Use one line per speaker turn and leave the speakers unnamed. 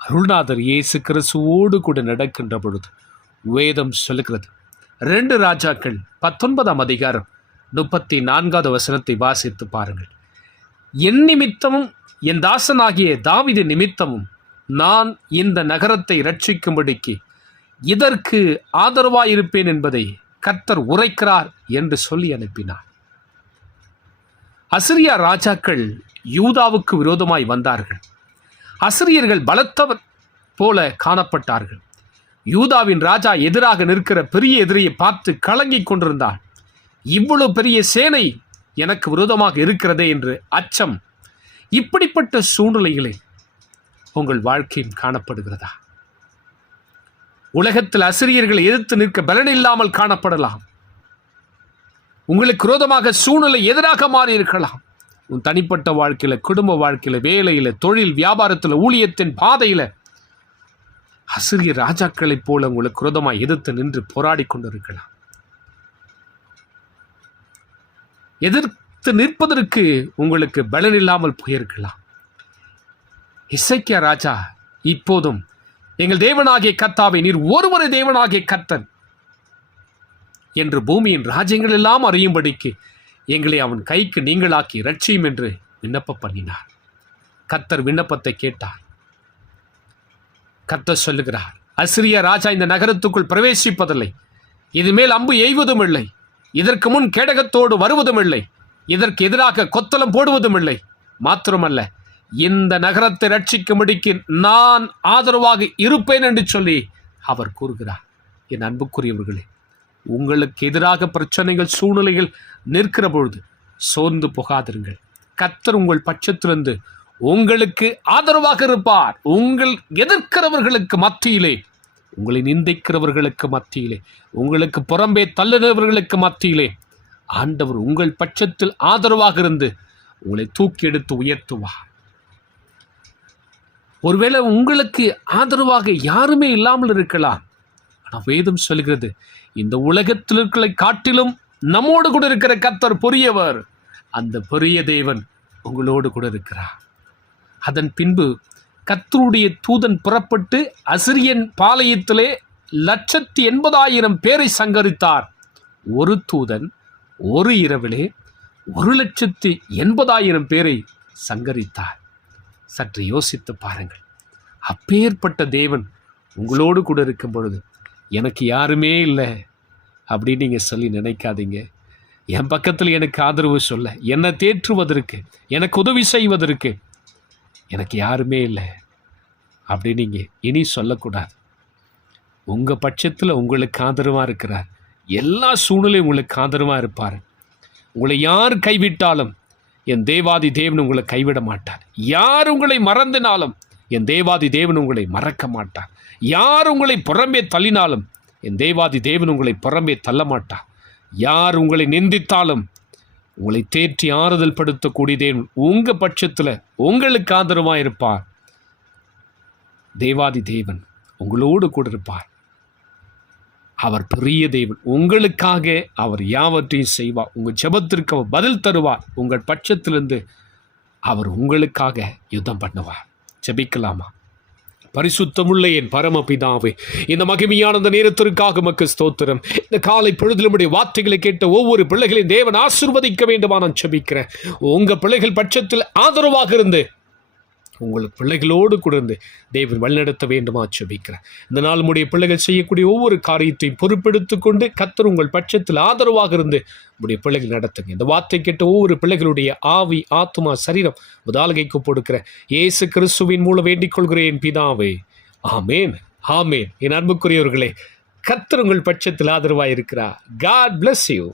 அருள்நாதர் இயேசு கிறிஸ்துவோடு கூட நடக்கின்ற பொழுது வேதம் சொல்லுகிறது. ரெண்டு ராஜாக்கள் பத்தொன்பதாம் அதிகாரம் முப்பத்தி நான்காவது வசனத்தை வாசித்து பாருங்கள். என் நிமித்தமும் என் தாசனாகிய தாவிது நிமித்தமும் நான் இந்த நகரத்தை ரட்சிக்கும்படிக்கு இதற்கு ஆதரவாயிருப்பேன் என்பதை கர்த்தர் உரைக்கிறார் என்று சொல்லி அனுப்பினார். அசிரியா ராஜாக்கள் யூதாவுக்கு விரோதமாய் வந்தார்கள். அசிரியர்கள் பலத்தவர் போல காணப்பட்டார்கள். யூதாவின் ராஜா எதிராக நிற்கிற பெரிய எதிரியை பார்த்து கலங்கிக் கொண்டிருந்தான் இவ்வளவு பெரிய சேனை எனக்கு விரோதமாக இருக்கிறதே என்று அச்சம். இப்படிப்பட்ட சூழ்நிலைகளில் உங்கள் வாழ்க்கையும் காணப்படுகிறதா? உலகத்தில் அசிரியர்களை எதிர்த்து நிற்க பலன் இல்லாமல் காணப்படலாம். உங்களுக்கு விரோதமாக சூழ்நிலை எதிராக மாறி இருக்கலாம் உன் தனிப்பட்ட வாழ்க்கையில குடும்ப வாழ்க்கையில வேலையில தொழில் வியாபாரத்தில் ஊழியத்தின் பாதையில அசிரிய ராஜாக்களைப் போல உங்களுக்கு குரோதமாக எதிர்த்து நின்று போராடி கொண்டிருக்கலாம். எதிர்த்து நிற்பதற்கு உங்களுக்கு பலன் இல்லாமல் போயிருக்கலாம். இசைக்கிய ராஜா இப்போதும் எங்கள் தேவனாகிய கத்தாவை நீர் ஒருவரை தேவனாகிய கத்தன் என்று பூமியின் ராஜ்யங்கள் எல்லாம் அறியும்படிக்கு எங்களை அவன் கைக்கு நீங்களாக்கி ரட்சியும் என்று விண்ணப்பம் பண்ணினார். கத்தர் விண்ணப்பத்தை கேட்டார். கத்தர் சொல்லுகிறார் அசிரிய ராஜா இந்த நகரத்துக்குள் பிரவேசிப்பதில்லை. இது மேல் அம்பு எய்வதும் இல்லை இதற்கு முன் கேடகத்தோடு வருவதும் இல்லை இதற்கு எதிராக கொத்தளம் போடுவதும் இல்லை மாத்திரமல்ல இந்த நகரத்தை ரட்சிக்கும்படிக்கு நான் ஆதரவாக இருப்பேன் என்று சொல்லி அவர் கூறுகிறார். என் அன்புக்குரியவர்களே உங்களுக்கு எதிராக பிரச்சனைகள் சூழ்நிலைகள் நிற்கிற பொழுது சோர்ந்து போகாதிருங்கள். கத்தர் உங்கள் பட்சத்திலிருந்து உங்களுக்கு ஆதரவாக இருப்பார். உங்கள் எதிர்க்கிறவர்களுக்கு மத்தியிலே உங்களை நிந்திக்கிறவர்களுக்கு மத்தியிலே உங்களுக்கு புறம்பே தள்ளுகிறவர்களுக்கு மத்தியிலே ஆண்டவர் உங்கள் பட்சத்தில் ஆதரவாக இருந்து உங்களை தூக்கி எடுத்து உயர்த்துவார். ஒருவேளை உங்களுக்கு ஆதரவாக யாருமே இல்லாமல் இருக்கலாம். ஆனால் வேதம் சொல்கிறது இந்த உலகத்தில் இருக்கிற காட்டிலும் நம்மோடு கூட இருக்கிற கத்தர் பொரியவர். அந்த பெரிய தேவன் உங்களோடு கூட இருக்கிறார். அதன் பின்பு கத்தருடைய தூதன் புறப்பட்டு அசிரியன் பாளையத்திலே லட்சத்தி எண்பதாயிரம் பேரை சங்கரித்தார். ஒரு தூதன் ஒரு இரவிலே ஒரு லட்சத்தி எண்பதாயிரம் பேரை சங்கரித்தார். சற்று யோசித்து பாருங்கள். அப்பேற்பட்ட தேவன் உங்களோடு கூட இருக்கும் பொழுது எனக்கு யாருமே இல்லை அப்படின்னு நீங்கள் சொல்லி நினைக்காதீங்க. என் பக்கத்தில் எனக்கு ஆதரவு சொல்ல என்னை தேற்றுவதற்கு எனக்கு உதவி செய்வதற்கு எனக்கு யாருமே இல்லை அப்படின்னு நீங்கள் இனி சொல்லக்கூடாது. உங்கள் பட்சத்தில் உங்களுக்கு ஆதரவாக இருக்கிறார். எல்லா சூழ்நிலையும் உங்களுக்கு ஆதரவாக இருப்பார். உங்களை யார் கைவிட்டாலும் என் தேவாதி தேவன் உங்களை கைவிட மாட்டார். யார் உங்களை மறந்தினாலும் என் தேவாதி தேவன் உங்களை மறக்க மாட்டார். யார் உங்களை புறம்பே தள்ளினாலும் என் தேவாதி தேவன் உங்களை புறம்பே தள்ள மாட்டார். யார் உங்களை நிந்தித்தாலும் உங்களை தேற்றி ஆறுதல் படுத்தக்கூடிய தேவன் உங்கள் பட்சத்தில் உங்களுக்கு ஆதரவாக இருப்பார் தேவாதி தேவன் உங்களோடு கூட இருப்பார். அவர் பெரிய தேவன். உங்களுக்காக அவர் யாவற்றையும் செய்வார். உங்கள் ஜபத்திற்கு அவர் பதில் தருவார். உங்கள் பட்சத்திலிருந்து அவர் உங்களுக்காக யுத்தம் பண்ணுவார். ஜபிக்கலாமா? பரிசுத்தமுள்ள என் பரமபிதாவே இந்த மகிமையான நேரத்திற்காக மக்கு ஸ்தோத்திரம். இந்த காலை பொழுதிலுடைய வார்த்தைகளை கேட்ட ஒவ்வொரு பிள்ளைகளையும் தேவன் ஆசிர்வதிக்க வேண்டுமா நான் செபிக்கிறேன் உங்கள் பிள்ளைகள் பட்சத்தில் ஆதரவாக இருந்து உங்களுக்கு பிள்ளைகளோடு கூட தேவன் வழிநடத்த வேண்டுமா ஜெபிக்கிறேன். இந்த நாள் உடைய பிள்ளைகள் செய்யக்கூடிய ஒவ்வொரு காரியத்தையும் பொறுப்பெடுத்து கொண்டு கத்தர் உங்கள் பட்சத்தில் ஆதரவாக இருந்து உடைய பிள்ளைகள் நடத்துங்க. இந்த வார்த்தை கேட்ட ஒவ்வொரு பிள்ளைகளுடைய ஆவி ஆத்மா சரீரம் உதாலகைக்கு போடுக்கிற இயேசு கிறிஸ்துவின் மூலம் வேண்டிக் கொள்கிறேன் பிதாவே. ஆமேன் ஆமேன். என் அன்புக்குரியவர்களே கத்தர் உங்கள் பட்சத்தில் ஆதரவாக இருக்கிறார் காட் பிளஸ் யூ